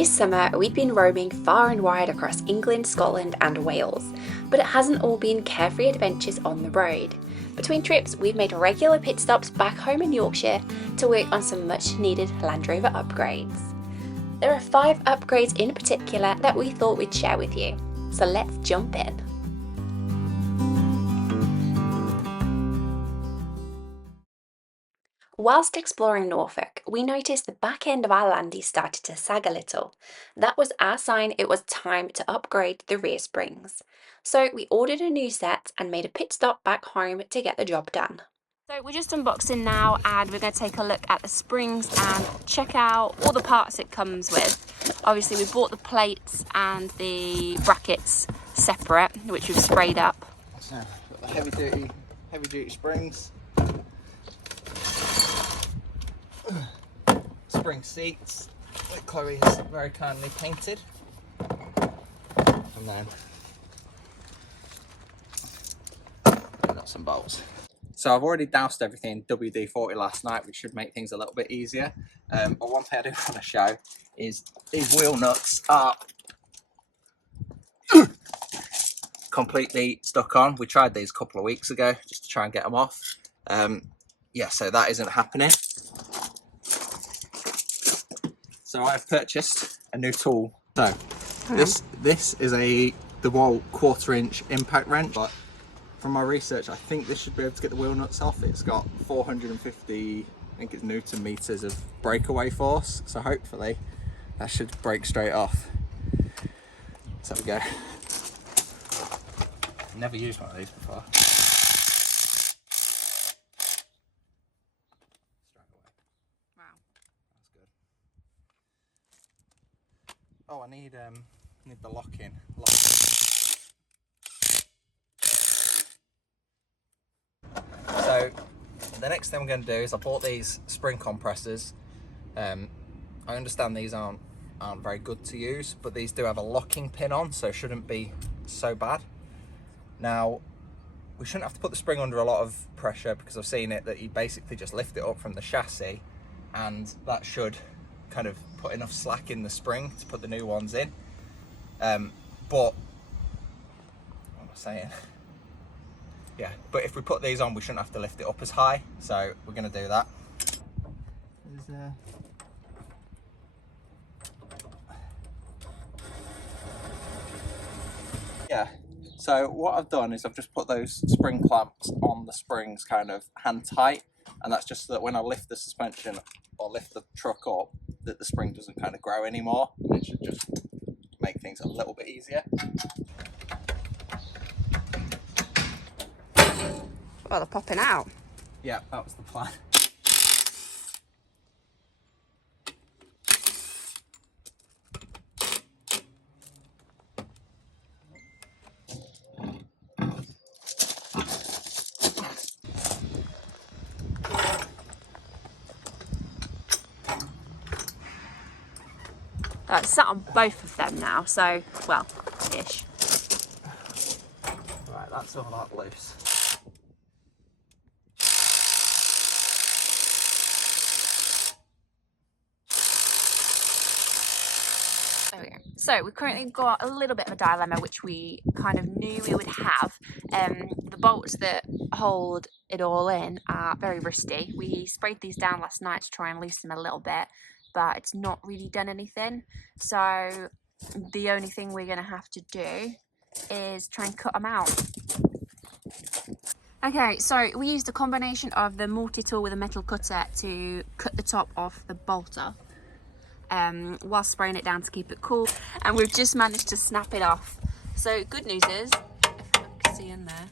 This summer, we'd been roaming far and wide across England, Scotland and Wales, but it hasn't all been carefree adventures on the road. Between trips, we've made regular pit stops back home in Yorkshire to work on some much needed Land Rover upgrades. There are 5 upgrades in particular that we thought we'd share with you, so let's jump in. Whilst exploring Norfolk, we noticed the back end of our landy started to sag a little. That was our sign it was time to upgrade the rear springs. So we ordered a new set and made a pit stop back home to get the job done. So we're just unboxing now and we're going to take a look at the springs and check out all the parts it comes with. Obviously we bought the plates and the brackets separate, which we've sprayed up. So, got the heavy duty springs. Spring seats that Chloe has very kindly painted, and then nuts and bolts. So I've already doused everything in WD-40 last night, which should make things a little bit easier. But one thing I do want to show is these wheel nuts are completely stuck on. We tried these a couple of weeks ago just to try and get them off. Yeah, so that isn't happening. So I've purchased a new tool. So this is the 1/4" impact wrench, but from my research I think this should be able to get the wheel nuts off. It's got 450, I think it's Newton meters of breakaway force, so hopefully that should break straight off. So there we go. Never used one of these before. Oh, I need the lock-in. So the next thing I'm going to do is I bought these spring compressors. I understand these aren't very good to use, but these do have a locking pin on, so it shouldn't be so bad. Now, we shouldn't have to put the spring under a lot of pressure because I've seen it that you basically just lift it up from the chassis, and that should kind of put enough slack in the spring to put the new ones in. But what am I saying? Yeah, but if we put these on, we shouldn't have to lift it up as high, so we're going to do that. Yeah, so what I've done is I've just put those spring clamps on the springs kind of hand tight, and that's just so that when I lift the suspension or lift the truck up, that the spring doesn't kind of grow anymore, and it should just make things a little bit easier. Well, they're popping out. Yeah, that was the plan. It's sat on both of them now, so, well, ish. Right, that's all that loose. There we go. So we've currently got a little bit of a dilemma, which we kind of knew we would have. The bolts that hold it all in are very rusty. We sprayed these down last night to try and loosen them a little bit, but it's not really done anything. So the only thing we're going to have to do is try and cut them out. Okay, so we used a combination of the multi-tool with a metal cutter to cut the top off the bolter, while spraying it down to keep it cool, and we've just managed to snap it off. So good news is, if you can see in there,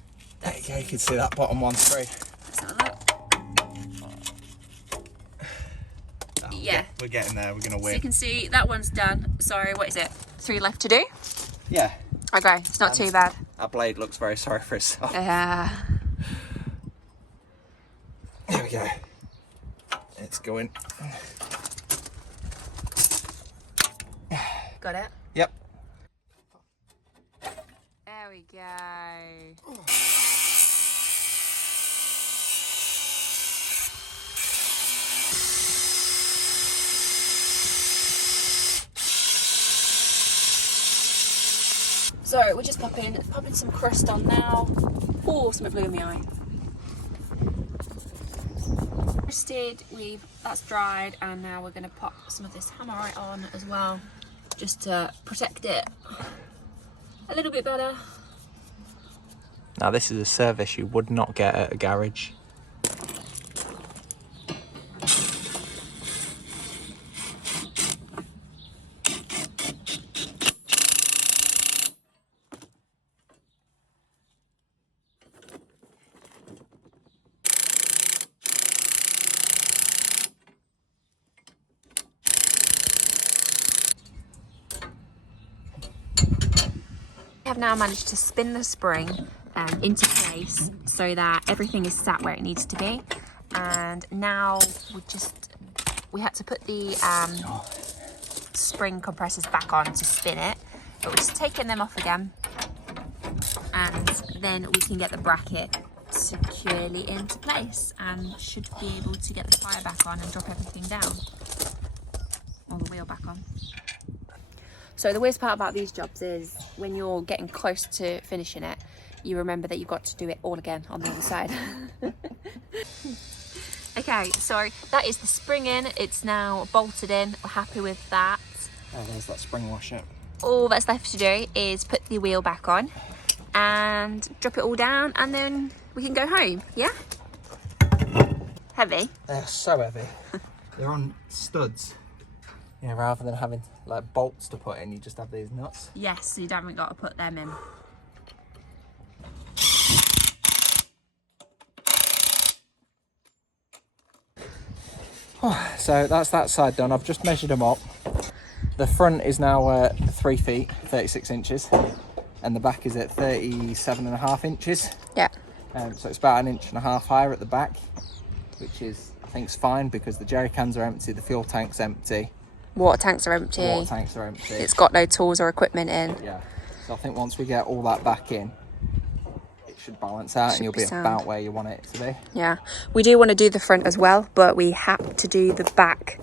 you can see that bottom one through. let's have a look. Yeah, we're getting there. We're gonna win. so you can see that one's done. So what is it, 3 left to do? Yeah, okay, it's not too bad. Our blade looks very sorry for itself. Yeah. There we go. It's going. Got it? Yep. There we go. So we're just popping some crust on now. Oh, something blew in my eye. Crusted, that's dried, and now we're going to pop some of this Hammerite on as well, just to protect it a little bit better. Now this is a service you would not get at a garage. I have now managed to spin the spring into place so that everything is sat where it needs to be, and now we had to put the spring compressors back on to spin it, but we're just taking them off again, and then we can get the bracket securely into place and should be able to get the tyre back on and drop everything down, or the wheel back on. So the worst part about these jobs is when you're getting close to finishing it, you remember that you've got to do it all again on the other side. Okay, so that is the spring in. It's now bolted in. We're happy with that. Oh, there's that spring washer. All that's left to do is put the wheel back on and drop it all down, and then we can go home, yeah? Heavy? They're so heavy. They're on studs. Yeah, rather than having like bolts to put in, you just have these nuts. Yes, so you haven't got to put them in. So that's that side done. I've just measured them up. The front is now 3 feet, 36 inches, and the back is at 37.5 inches. Yeah. So it's about 1.5 inches higher at the back, which is, I think, is fine because the jerry cans are empty, the fuel tank's empty. Water tanks are empty. Water tanks are empty. It's got no tools or equipment in. Yeah. So I think once we get all that back in, it should balance out and you'll be about where you want it to be. Yeah. We do want to do the front as well, but we had to do the back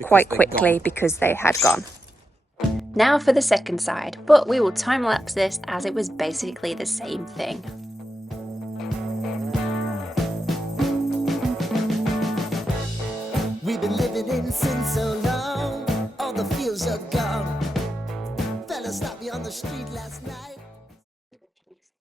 quite quickly because they had gone. Now for the second side, but we will time lapse this as it was basically the same thing. We've been living in sin so long, all the fields are gone. Fella stopped me on the street last night.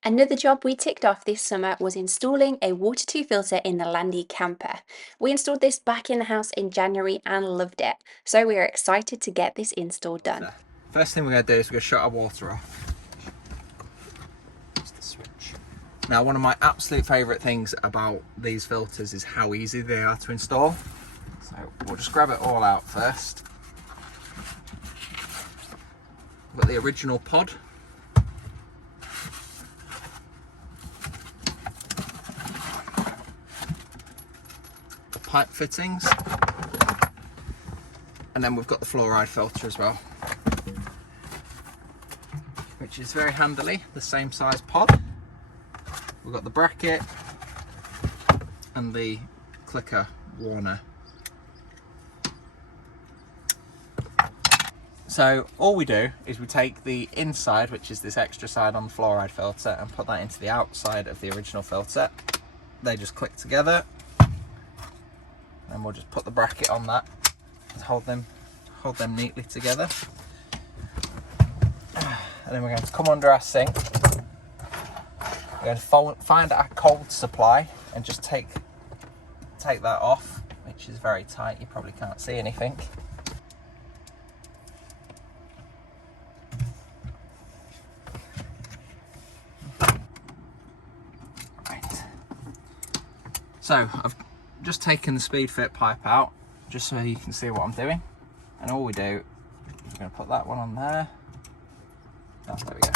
Another job we ticked off this summer was installing a water 2 filter in the Landy camper. We installed this back in the house in January and loved it, so we are excited to get this install done. First thing we're going to do is we're going to shut our water off. Just the switch. Now, one of my absolute favourite things about these filters is how easy they are to install. So we'll just grab it all out first. We've got the original pod. The pipe fittings. And then we've got the fluoride filter as well, which is very handily the same size pod. We've got the bracket and the clicker warner. So all we do is we take the inside, which is this extra side on the fluoride filter, and put that into the outside of the original filter. They just click together, and we'll just put the bracket on that and hold them neatly together. And then we're going to come under our sink. We're going to find our cold supply and just take that off, which is very tight. You probably can't see anything. Right. So I've just taken the speed fit pipe out, just so you can see what I'm doing. And all we do is we're going to put that one on there. Oh, there we go.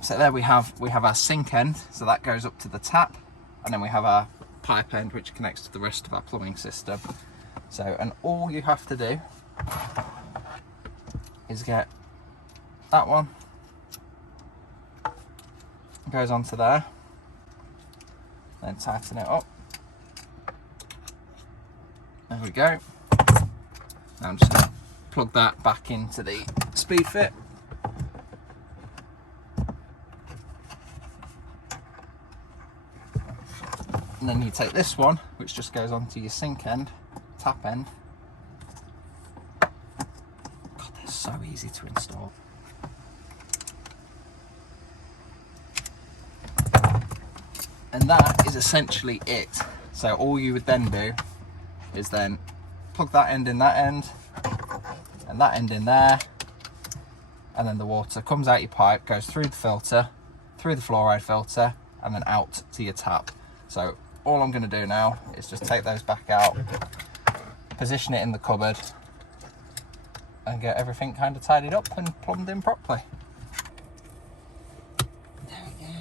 So there we have our sink end, so that goes up to the tap, and then we have our pipe end which connects to the rest of our plumbing system. So, and all you have to do is get that one, goes onto there, then tighten it up. There we go. Now I'm just going to plug that back into the speed fit. And then you take this one, which just goes onto your sink end, tap end. God, they're so easy to install. And that is essentially it. So all you would then do is then plug that end in that end, and that end in there, and then the water comes out your pipe, goes through the filter, through the fluoride filter, and then out to your tap. So all I'm going to do now is just take those back out, position it in the cupboard, and get everything kind of tidied up and plumbed in properly. There we go.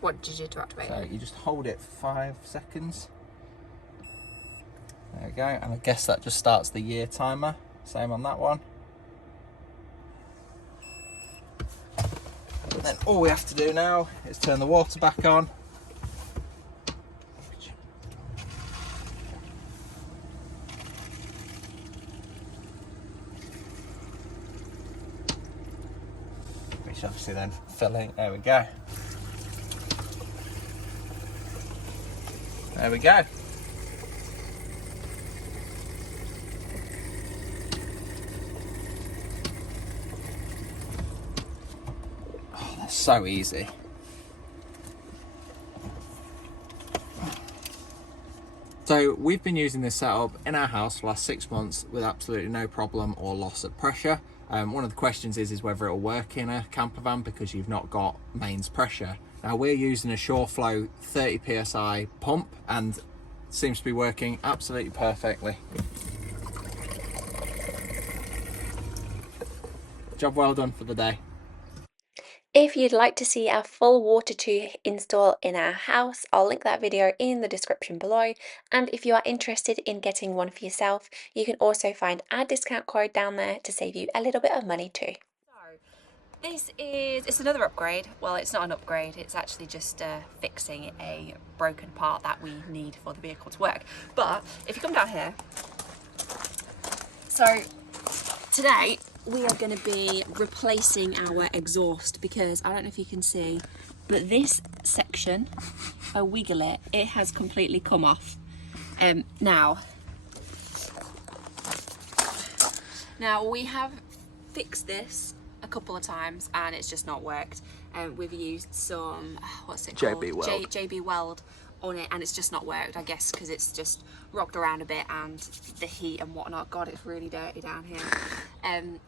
What did you do to activate So it? you just hold it 5 seconds. There we go, and I guess that just starts the year timer. Same on that one. And then all we have to do now is turn the water back on. Which obviously then filling, there we go. There we go. Oh, that's so easy. So we've been using this setup in our house for the last 6 months with absolutely no problem or loss of pressure. One of the questions is whether it'll work in a camper van because you've not got mains pressure. Now we're using a SureFlow 30 psi pump and it seems to be working absolutely perfectly. Job well done for the day. If you'd like to see our full water tube install in our house, I'll link that video in the description below. And if you are interested in getting one for yourself, you can also find our discount code down there to save you a little bit of money too. So it's another upgrade. Well, it's not an upgrade, it's actually just fixing a broken part that we need for the vehicle to work. But if you come down here, so today we are going to be replacing our exhaust because I don't know if you can see, but this section, I wiggle it, it has completely come off. Now we have fixed this a couple of times and it's just not worked. We've used some, what's it called? JB Weld on it and it's just not worked, I guess because it's just rocked around a bit and the heat and whatnot. God, it's really dirty down here.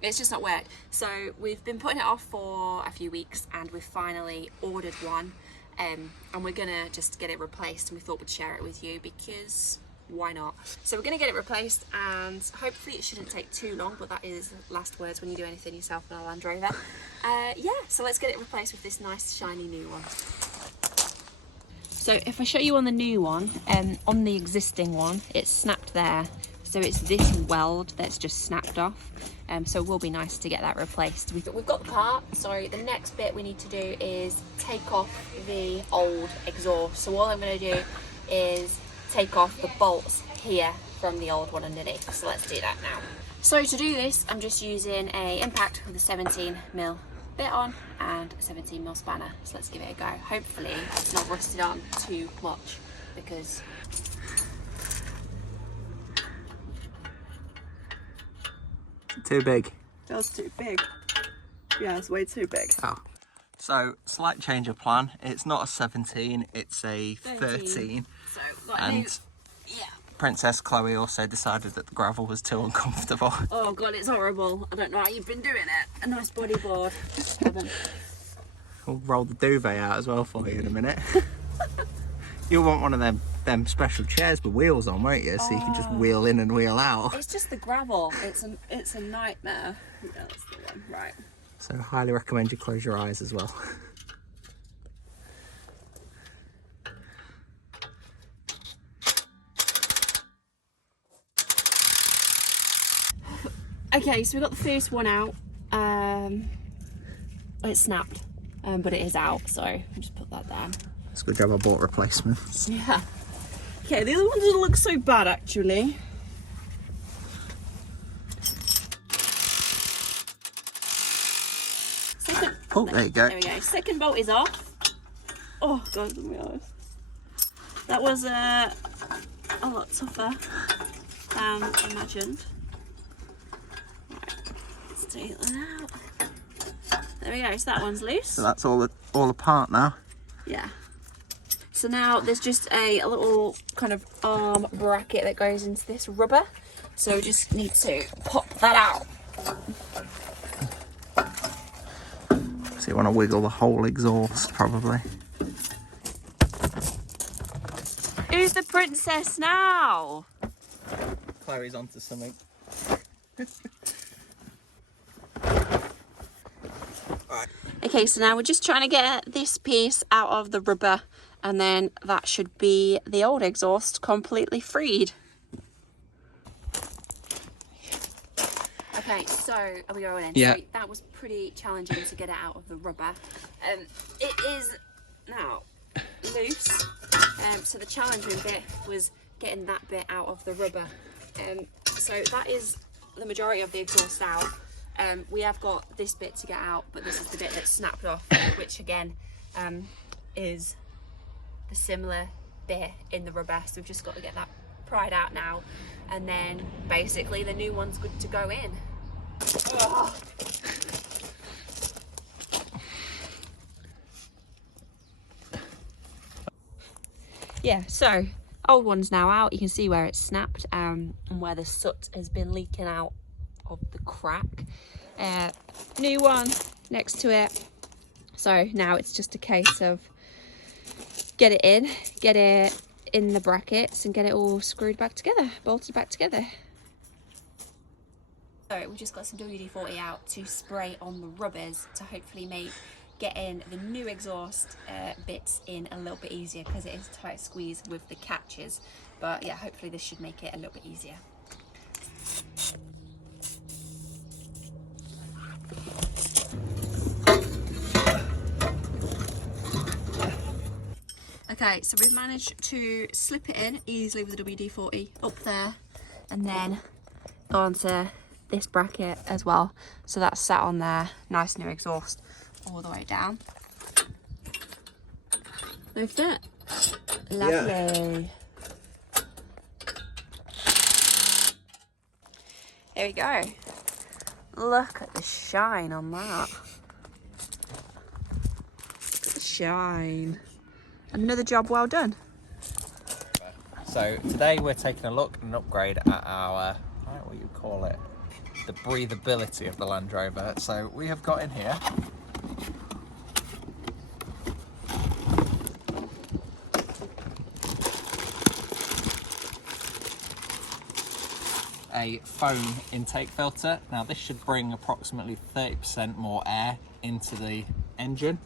It's just not worked. So we've been putting it off for a few weeks and we've finally ordered one, and we're gonna just get it replaced, and we thought we'd share it with you because why not? So we're gonna get it replaced and hopefully it shouldn't take too long, but that is last words when you do anything yourself in a Land Rover. Yeah, so let's get it replaced with this nice shiny new one. So if I show you on the new one, on the existing one, it's snapped there. So it's this weld that's just snapped off. So it will be nice to get that replaced. We've got the part, so the next bit we need to do is take off the old exhaust. So all I'm gonna do is take off the bolts here from the old one underneath. So let's do that now. So to do this, I'm just using a impact with a 17mm bit on and a 17mm spanner. So let's give it a go. Hopefully it's not rusted on too much because Too big. That's too big. Yeah, it's way too big. Oh. So, slight change of plan. It's not a 17, it's a 13. So got a And new, yeah. Princess Chloe also decided that the gravel was too uncomfortable. Oh god, it's horrible. I don't know how you've been doing it. A nice bodyboard. We'll roll the duvet out as well for you in a minute. You'll want one of them special chairs with wheels on, won't you? So you can just wheel in and wheel out. It's just the gravel. It's a nightmare. Yeah, that's the one. Right. So highly recommend you close your eyes as well. Okay, so we got the first one out. It snapped, but it is out, so I'll just put that down. It's a good job I bought replacements. Yeah. Okay, the other one doesn't look so bad actually. Oh, there you go. There we go. Second bolt is off. Oh god, let me be honest. That was a lot tougher than imagined. Right, let's take that out. There we go. So that one's loose. So that's all apart now. Yeah. So now there's just a little kind of arm bracket that goes into this rubber. So we just need to pop that out. So you want to wiggle the whole exhaust, probably. Who's the princess now? Chloe's onto something. Okay, so now we're just trying to get this piece out of the rubber, and then that should be the old exhaust completely freed. Okay, so are we going in? Yeah. So that was pretty challenging to get it out of the rubber. It is now loose. So the challenging bit was getting that bit out of the rubber. So that is the majority of the exhaust out. We have got this bit to get out, but this is the bit that's snapped off, which again is the similar bit in the rubber. So we've just got to get that pried out now, and then basically the new one's good to go in. Ugh. Yeah, so old one's now out. You can see where it's snapped and where the soot has been leaking out of the crack. New one next to it. So now it's just a case of get it in the brackets and get it all screwed back together, bolted back together. So we just got some WD-40 out to spray on the rubbers to hopefully make getting the new exhaust bits in a little bit easier, because it is a tight squeeze with the catches. But yeah, hopefully this should make it a little bit easier. Okay, so we've managed to slip it in easily with the WD-40 up there, and then onto this bracket as well. So that's sat on there, nice new exhaust all the way down. Lift it. Lovely. Yeah. There we go. Look at the shine on that. Look at the shine. Another job well done. So today we're taking a look and an upgrade at our, what you call it, the breathability of the Land Rover. So we have got in here a foam intake filter. Now this should bring approximately 30% more air into the engine.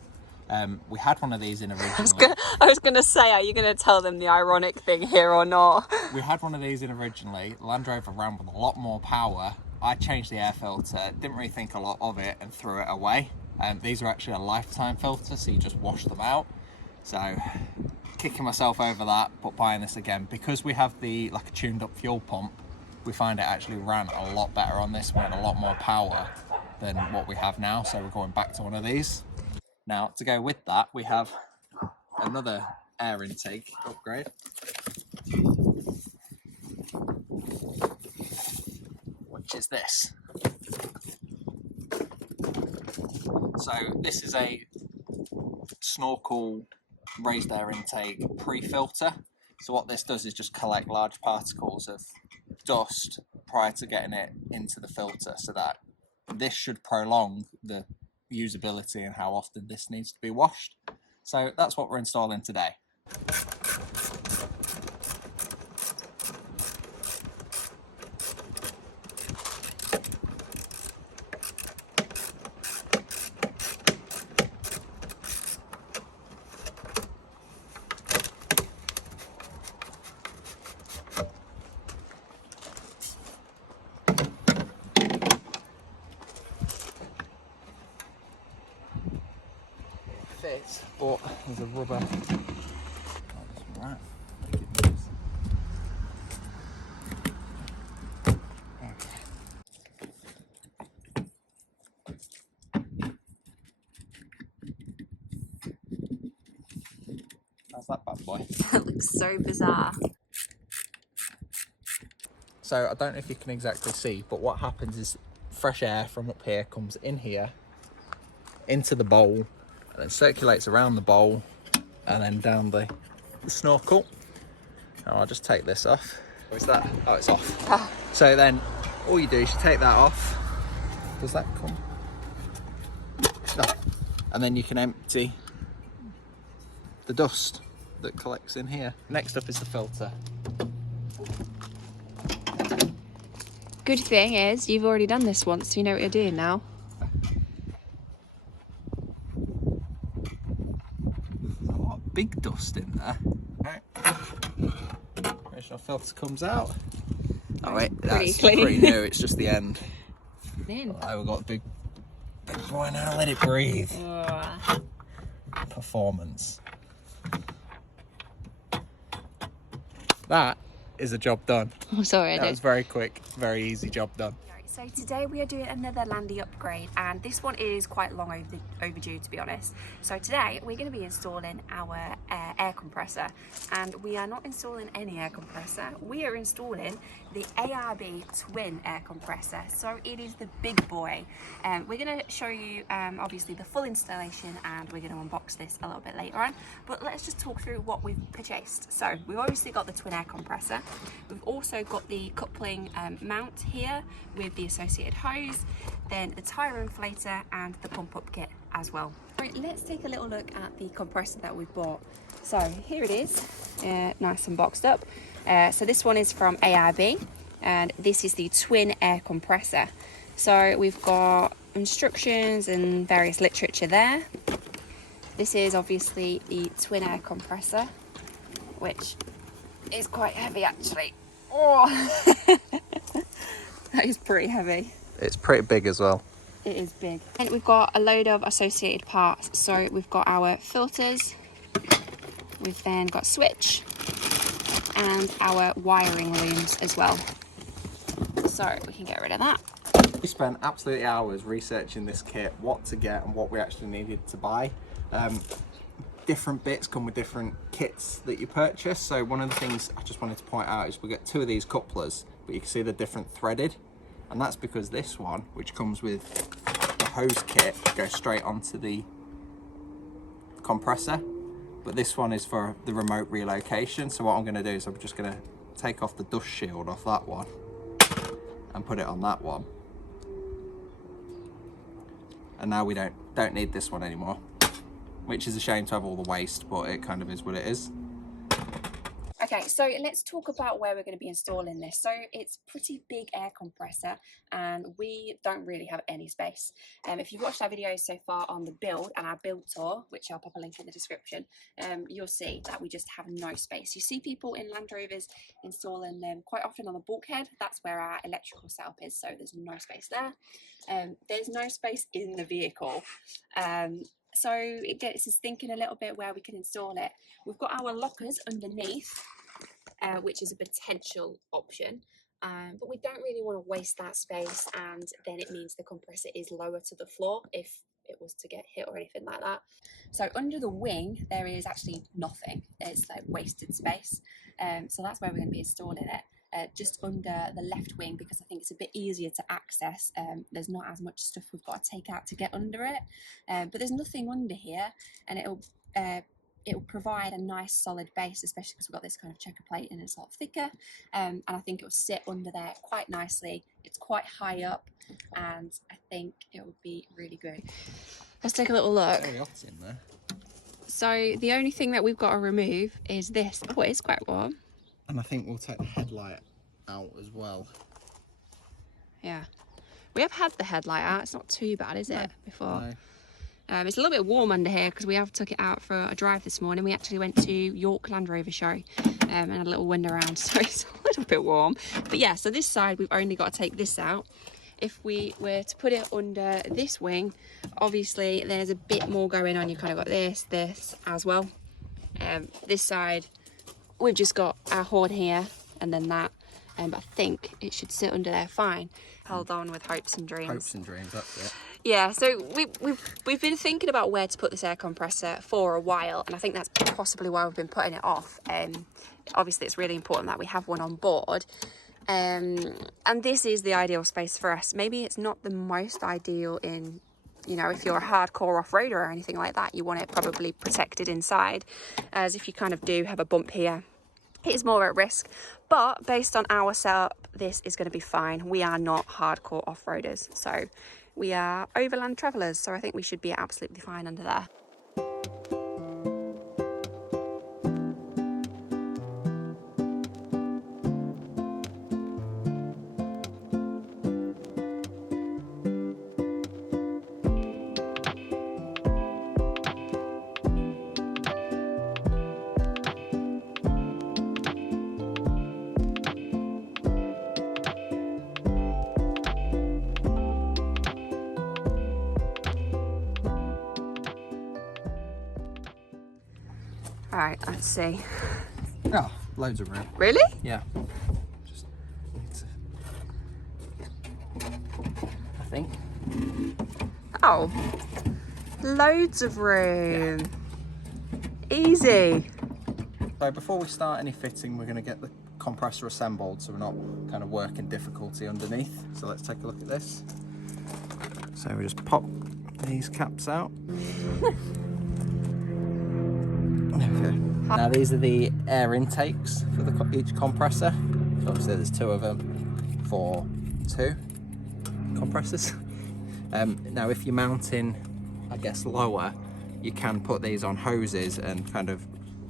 We had one of these in originally. I was gonna say, are you gonna tell them the ironic thing here or not? We had one of these in originally. Land Rover ran with a lot more power. I changed the air filter, didn't really think a lot of it, and threw it away. These are actually a lifetime filter, so you just wash them out. So kicking myself over that, but buying this again because we have the like a tuned up fuel pump. We find it actually ran a lot better on this one, a lot more power than what we have now. So we're going back to one of these. Now to go with that, we have another air intake upgrade. Which is this. So this is a snorkel raised air intake pre-filter. So what this does is just collect large particles of dust prior to getting it into the filter, so that this should prolong the usability and how often this needs to be washed. So that's what we're installing today. Fits, but there's a rubber. Right. How's that bad boy? That looks so bizarre. So I don't know if you can exactly see, but what happens is fresh air from up here comes in here, into the bowl, and then circulates around the bowl, and then down the snorkel. Now I'll just take this off. What is that? Oh, it's off. Oh. So then all you do is you take that off. Does that come? No. And then you can empty the dust that collects in here. Next up is the filter. Good thing is you've already done this once, so you know what you're doing now. There's a lot of big dust in there. Right. Original filter comes out. Oh wait, that's clean. pretty new, it's just the end. In. Oh, we've got a big boy now, let it breathe. Performance. That is a job done. I'm sorry, That was very quick, very easy job done. So today we are doing another Landy upgrade, and this one is quite long overdue, to be honest. So today we're going to be installing our air compressor, and we are not installing any air compressor. We are installing the ARB twin air compressor. So it is the big boy. We're going to show you obviously the full installation, and we're going to unbox this a little bit later on. But let's just talk through what we've purchased. So we've obviously got the twin air compressor. We've also got the coupling mount here with the associated hose, then the tyre inflator and the pump up kit as well. Right, let's take a little look at the compressor that we've bought. So here it is, nice and boxed up. So this one is from ARB, and this is the twin air compressor. So we've got instructions and various literature there. This is obviously the twin air compressor, which is quite heavy actually. Oh. That is pretty heavy. It's pretty big as well. It is big. And we've got a load of associated parts. So we've got our filters, we've then got switch, and our wiring looms as well. So we can get rid of that. We spent absolutely hours researching this kit, what to get and what we actually needed to buy. Different bits come with different kits that you purchase. So one of the things I just wanted to point out is we get two of these couplers, but you can see they're different threaded. And that's because this one, which comes with the hose kit, goes straight onto the compressor. But this one is for the remote relocation. So what I'm going to do is I'm just going to take off the dust shield off that one and put it on that one. And now we don't need this one anymore, which is a shame to have all the waste, but it kind of is what it is. Okay, so let's talk about where we're going to be installing this. So it's pretty big air compressor, and we don't really have any space. If you've watched our videos so far on the build and our build tour, which I'll pop a link in the description, you'll see that we just have no space. You see people in Land Rovers installing them quite often on the bulkhead. That's where our electrical setup is, so there's no space there. There's no space in the vehicle. So it gets us thinking a little bit where we can install it. We've got our lockers underneath, which is a potential option, but we don't really want to waste that space, and then it means the compressor is lower to the floor if it was to get hit or anything like that. So under the wing there is actually nothing. It's like wasted space, so that's where we're going to be installing it. Just under the left wing, because I think it's a bit easier to access. There's not as much stuff we've got to take out to get under it, but there's nothing under here, and it'll provide a nice solid base, especially because we've got this kind of checker plate and it's a lot thicker, and I think it will sit under there quite nicely. It's quite high up, and I think it will be really good. Let's take a little look. Very hot in there. So the only thing that we've got to remove is this. Oh, it is quite warm. And I think we'll take the headlight out as well. Yeah, we have had the headlight out. It's not too bad, is it? Before. No. It's a little bit warm under here because we have took it out for a drive this morning. We actually went to York Land Rover show and had a little wander around, so it's a little bit warm. But yeah, so this side we've only got to take this out. If we were to put it under this wing, obviously there's a bit more going on. You kind of got this as well. This side we've just got our horn here and then that, but I think it should sit under there fine. Held on with hopes and dreams. Hopes and dreams, that's it. Yeah, so we've been thinking about where to put this air compressor for a while, and I think that's possibly why we've been putting it off. Obviously it's really important that we have one on board, and this is the ideal space for us. Maybe it's not the most ideal in, you know, if you're a hardcore off-roader or anything like that, you want it probably protected inside, as if you kind of do have a bump here, it's more at risk. But based on our setup, this is going to be fine. We are not hardcore off-roaders, so we are overland travellers, so I think we should be absolutely fine under there. All right, let's see. Oh, loads of room. Really? Yeah. Just need to, I think. Oh, loads of room. Yeah. Easy. So before we start any fitting, we're going to get the compressor assembled so we're not kind of working difficulty underneath. So let's take a look at this. So we just pop these caps out. There we go. Now these are the air intakes for each compressor. So obviously there's two of them for two compressors. Now if you're mounting, I guess, lower, you can put these on hoses and kind of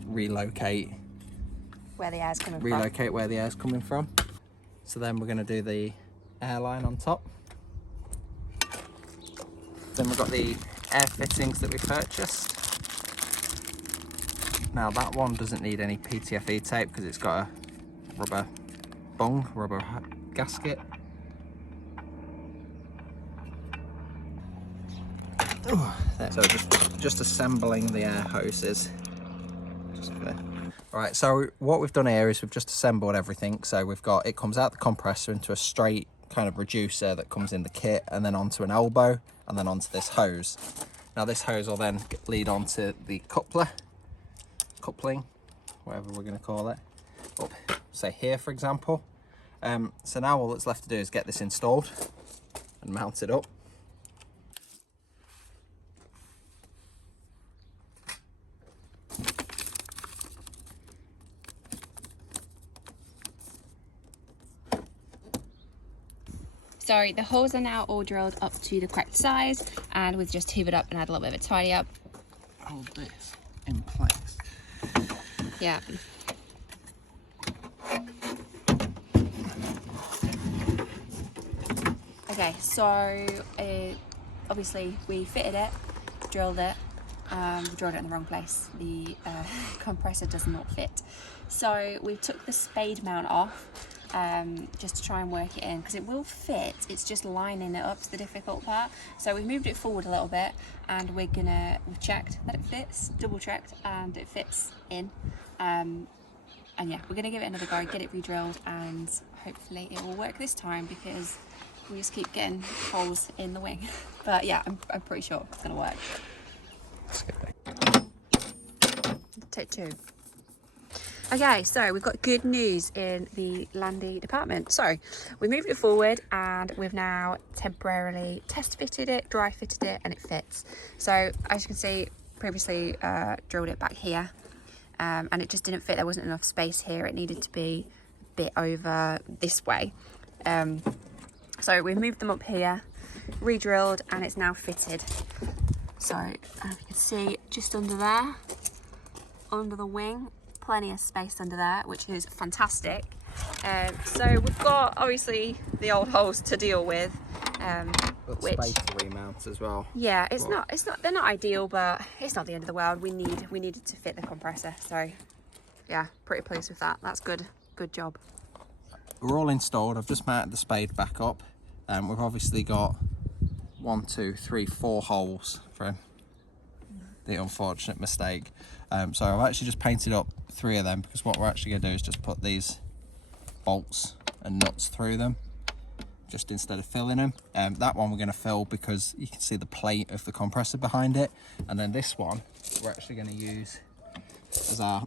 relocate where the air's coming from. Where the air's coming from. So then we're going to do the airline on top. Then we've got the air fittings that we purchased. Now that one doesn't need any PTFE tape because it's got a rubber bung, rubber gasket. Ooh, so just assembling the air hoses. Alright, so what we've done here is we've just assembled everything. So we've got, it comes out the compressor into a straight kind of reducer that comes in the kit, and then onto an elbow, and then onto this hose. Now this hose will then lead onto the coupling, whatever we're going to call it, up, say here for example. So now all that's left to do is get this installed and mounted up. So the holes are now all drilled up to the correct size, and we've just hoovered up and had a little bit of a tidy up. Hold this in place. Yeah. Okay, so obviously we fitted it, drilled it. We drilled it in the wrong place. The compressor does not fit. So we took the spade mount off just to try and work it in, because it will fit. It's just lining it up's the difficult part. So we've moved it forward a little bit, and we've checked that it fits, double checked, and it fits in. And yeah, we're gonna give it another go, get it re-drilled, and hopefully it will work this time, because we just keep getting holes in the wing. But yeah, I'm pretty sure it's gonna work. Take two. Okay, so we've got good news in the Landy department. So we moved it forward, and we've now temporarily test fitted it, dry fitted it, and it fits. So as you can see, previously drilled it back here, and it just didn't fit. There wasn't enough space here. It needed to be a bit over this way. So we moved them up here, re-drilled, and it's now fitted. So as you can see, just under there, under the wing, plenty of space under there, which is fantastic. So we've got obviously the old holes to deal with, which space to remount as well. Yeah, they're not ideal, but it's not the end of the world. We needed to fit the compressor, so yeah, pretty pleased with that. That's good job. We're all installed. I've just mounted the spade back up. We've obviously got 1, 2, 3, 4 holes from the unfortunate mistake. So I've actually just painted up 3 of them, because what we're actually going to do is just put these bolts and nuts through them, just instead of filling them. That one we're going to fill because you can see the plate of the compressor behind it. And then this one we're actually going to use as our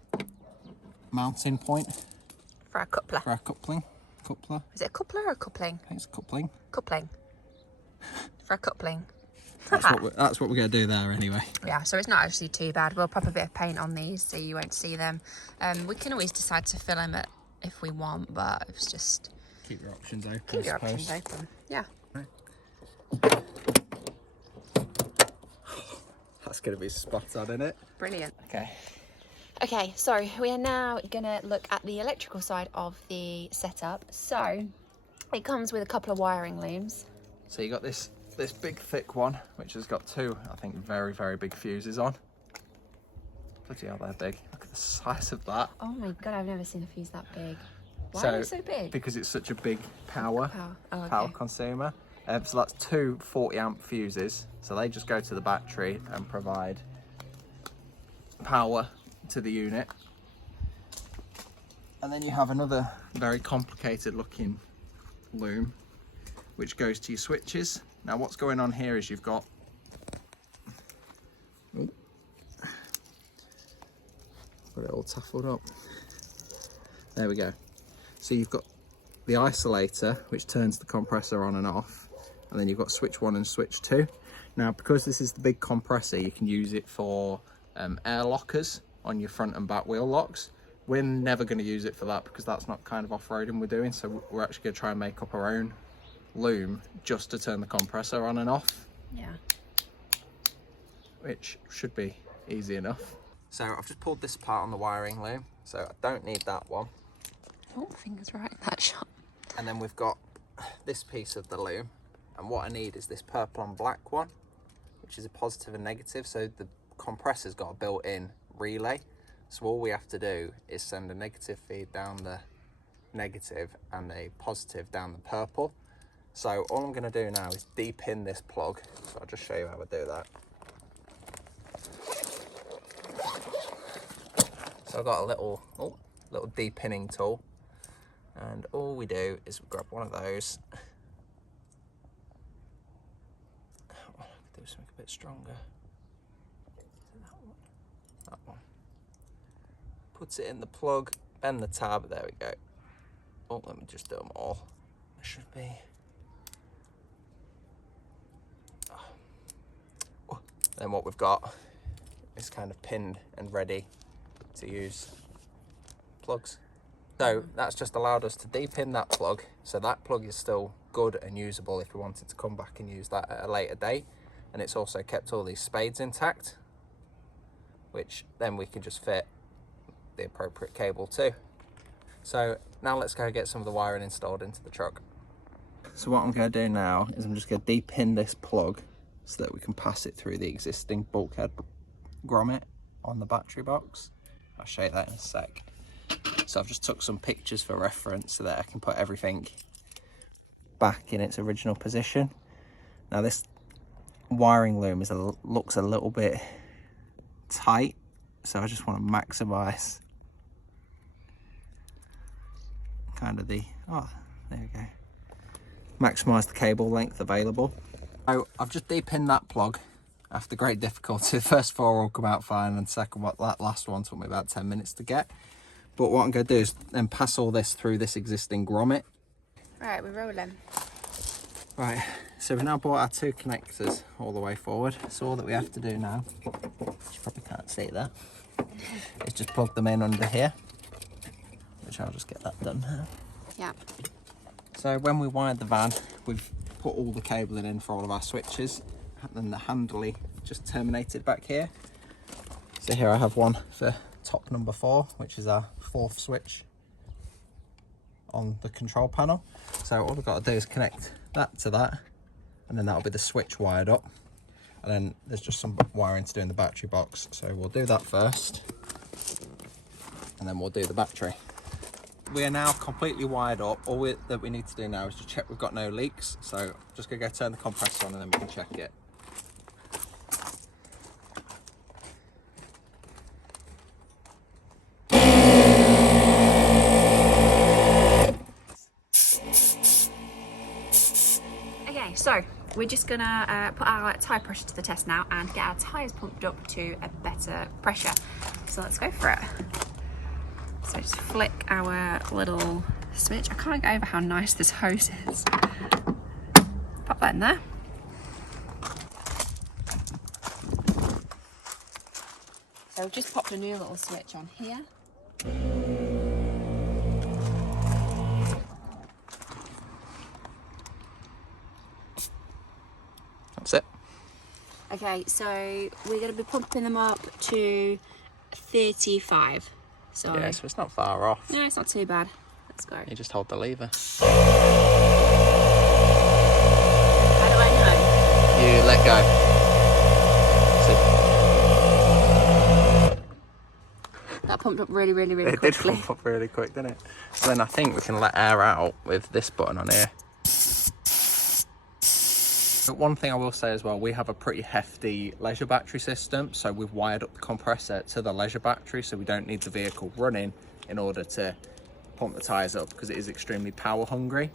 mounting point For our coupler. for our coupler. Is it a coupler or a coupling? I think it's coupling. Coupling. For a coupling. That's what we're going to do there anyway. Yeah, so it's not actually too bad. We'll pop a bit of paint on these so you won't see them. We can always decide to fill them if we want, but it's just... Keep your options open. Keep your options open. Yeah. That's going to be spot on, isn't it? Brilliant. Okay. Okay, so we are now going to look at the electrical side of the setup. So it comes with a couple of wiring looms. So you got this big thick one, which has got two, I think, very, very big fuses on. Bloody hell, they're big. Look at the size of that. Oh my God, I've never seen a fuse that big. Why are they so big? Because it's such a big power okay. consumer. So that's two 40 amp fuses. So they just go to the battery and provide power to the unit. And then you have another very complicated looking loom, which goes to your switches. Now what's going on here is you've got it all taffled up. There we go. So you've got the isolator, which turns the compressor on and off, and then you've got switch 1 and switch 2. Now, because this is the big compressor, you can use it for air lockers on your front and back wheel locks. We're never going to use it for that because that's not kind of off-roading we're doing, so we're actually going to try and make up our own loom just to turn the compressor on and off. Yeah. Which should be easy enough. So I've just pulled this apart on the wiring loom, so I don't need that one. Oh, fingers right in that shot. And then we've got this piece of the loom, and what I need is this purple and black one, which is a positive and negative. So the compressor's got a built-in relay, so all we have to do is send a negative feed down the negative and a positive down the purple. So all I'm going to do now is de-pin this plug, so I'll just show you how I do that. So I've got a little de-pinning tool, and all we do is we grab one of those. I could do something a bit stronger. That one. That one. Puts it in the plug, bend the tab, there we go. Oh, let me just do them all. There should be. Oh. Then what we've got is kind of pinned and ready to use plugs. So that's just allowed us to de-pin that plug, so that plug is still good and usable if we wanted to come back and use that at a later date. And it's also kept all these spades intact, which then we can just fit the appropriate cable to. So now let's go get some of the wiring installed into the truck. So what I'm going to do now is I'm just going to de-pin this plug so that we can pass it through the existing bulkhead grommet on the battery box. I'll show you that in a sec. So I've just took some pictures for reference so that I can put everything back in its original position. Now this wiring loom looks a little bit tight, so I just want to maximise kind of there we go, maximise the cable length available. So I've just de-pinned that plug after great difficulty. The first 4 will come out fine, and that last one took me about 10 minutes to get. But what I'm going to do is then pass all this through this existing grommet. Right, we're rolling. Right, so we've now brought our 2 connectors all the way forward. So all that we have to do now, you probably can't see that, is just plug them in under here, which I'll just get that done now. Yeah. So when we wired the van, we've put all the cabling in for all of our switches, and then the handley just terminated back here. So here I have one for top number 4, which is our 4th switch on the control panel. So all we've got to do is connect that to that, and then that'll be the switch wired up. And then there's just some wiring to do in the battery box. So we'll do that first, and then we'll do the battery. We are now completely wired up. All that we need to do now is just check we've got no leaks. So I'm just gonna go turn the compressor on and then we can check it. we're just gonna put our tyre pressure to the test now and get our tyres pumped up to a better pressure. So let's go for it. So just flick our little switch. I can't get over how nice this hose is. Pop that in there. So we've just popped a new little switch on here. That's it. Okay, so we're going to be pumping them up to 35. So Yeah, so it's not far off. no, it's not too bad. Let's go. You just hold the lever. How do I know? You let go. That pumped up really It did quickly. pump up really quick, didn't it? So then I think we can let air out with this button on here. But one thing I will say as well, we have a pretty hefty leisure battery system, so we've wired up the compressor to the leisure battery, so we don't need the vehicle running in order to pump the tyres up, because it is extremely power hungry.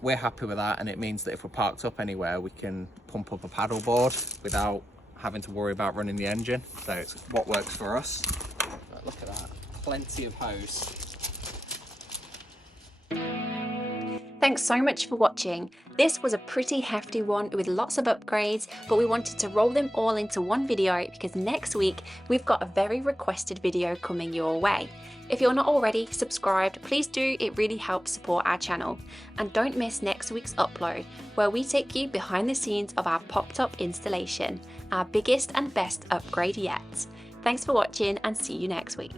We're happy with that, and it means that if we're parked up anywhere, we can pump up a paddle board without having to worry about running the engine. So it's what works for us. But look at that, plenty of hose. Thanks so much for watching. This was a pretty hefty one with lots of upgrades, but we wanted to roll them all into one video because next week we've got a very requested video coming your way. If you're not already subscribed, please do, it really helps support our channel. And don't miss next week's upload, where we take you behind the scenes of our pop-top installation, our biggest and best upgrade yet. Thanks for watching and see you next week.